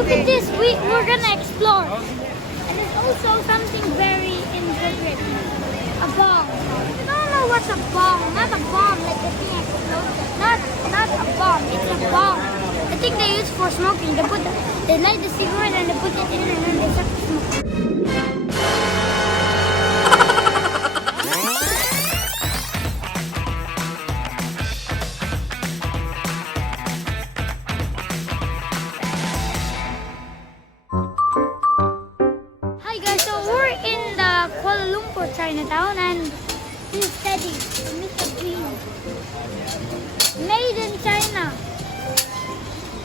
Look at this. We're gonna explore. And there's also something very inappropriate. A bomb. I don't know what's a bomb. Not a bomb like the thing explodes. Not a bomb. It's a bomb. I think they use for smoking. They light the cigarette and they put it in and then they start to smoke. Hi guys, so we're in the Kuala Lumpur Chinatown and this is Teddy, Mr. Green. Made in China.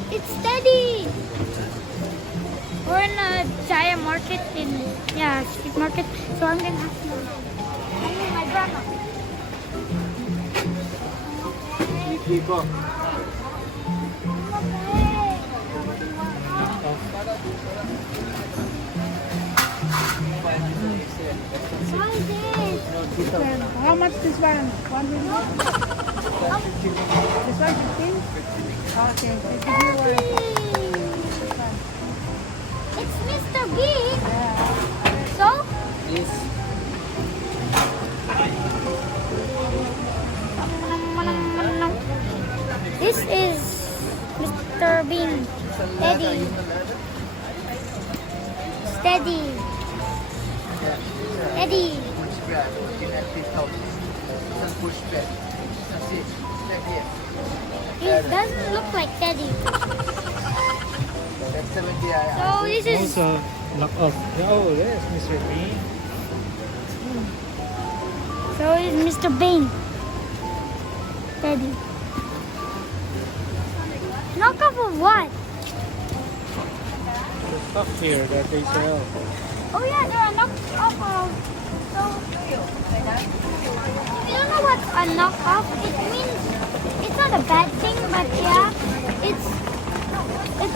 It's Teddy. We're in a Jaya market street market. So I'm gonna have to meet my grandma. How is this? How much this one? 1 million? This one 15? Okay, this is your one. It's Mr. Bean. Yeah. So? Yes. This is Mr. Bean. Teddy. Steady. Eddie. Push back. Inactive help. Push back. That's it. Like here. It doesn't look like Teddy. That's 70. So this is Also, knock off. Oh, yes, Mr. B. so it's Mr. Bean. Teddy. Knock off of what? The stuff here that they sell. Oh yeah, there are knockoff of. So if you don't know what's a knockoff, it means it's not a bad thing, but yeah, it's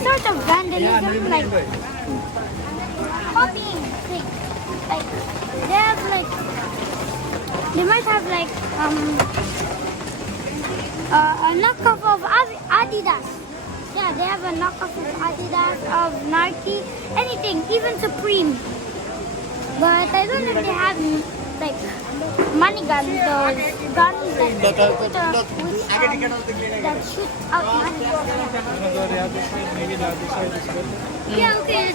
sort of vandalism, like copying thing. Like they might have like a knockoff of Adidas. Yeah, they have a knockoff of Adidas, of Nike, anything, even Supreme. But I don't know if they have like money guns or guns that shoot out money. Wanna go the other side? Maybe the other side is better. Yeah, okay.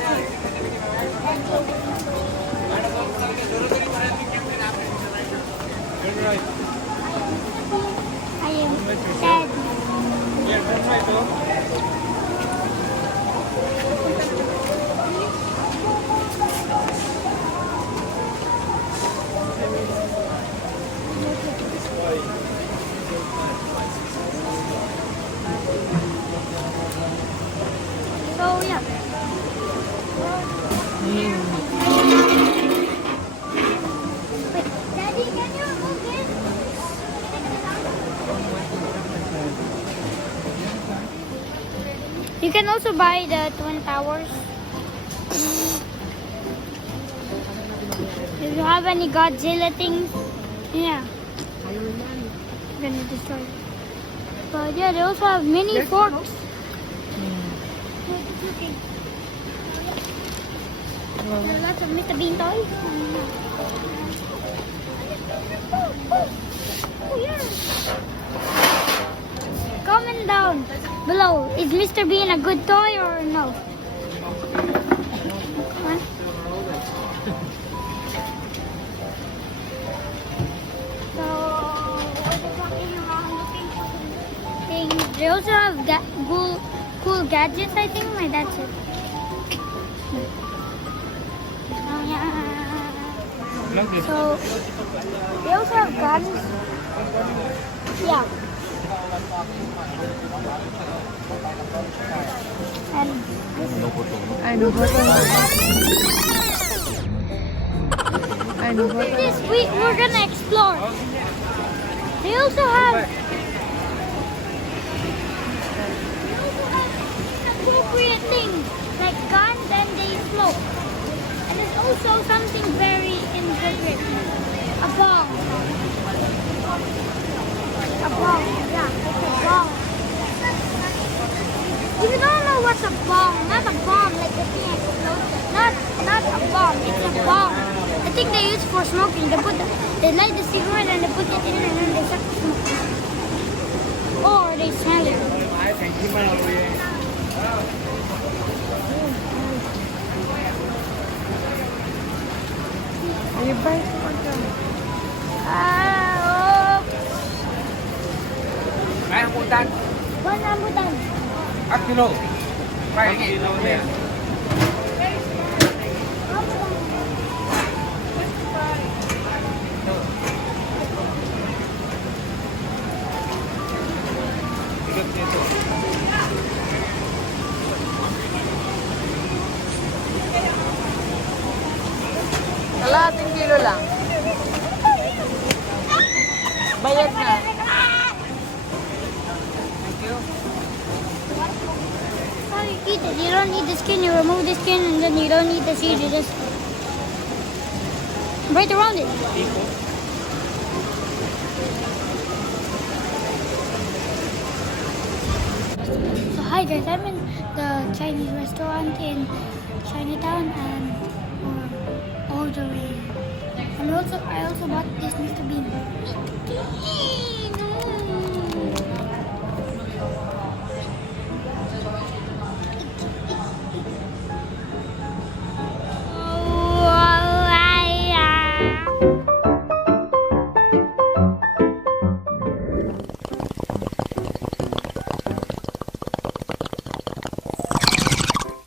Turn right. I am sad. Yeah, turn right, oh. So yeah. Wait, Daddy, can you remove this? You can also buy the Twin Towers. If you have any Godzilla things, yeah. I'm gonna destroy it. But yeah, they also have mini forks. There are lots of Mr. Bean toys. Oh yeah. Comment down below. Is Mr. Bean a good toy or no? Huh? So we're walking around looking for some things. They also have cool gadgets, I think. Like that's it. Oh yeah. So they also have guns. Yeah. And I know what I know look what at this. We're gonna explore. They also have inappropriate things like guns and they smoke. And there's also something very inappropriate. A bomb. A bomb. Yeah, it's a bomb. If you don't know what what's a bomb. Not a bomb like the thing explodes. Not a bomb. It's a bomb. I think they use for smoking. They light the cigarette and they put it in and then they suck the smoke. Or they smell it. Are you buying one? Ah, Rambutan. one rambutan. A kilo. Right again. Bigat nito. Kalahating kilo lang. Bayad na. How you eat it? You don't eat the skin. You remove the skin and then you don't eat the seed. You just right around it. Iko. So hi guys, I'm in the Chinese restaurant in Chinatown and we're ordering. And I also bought this Mr. Bean.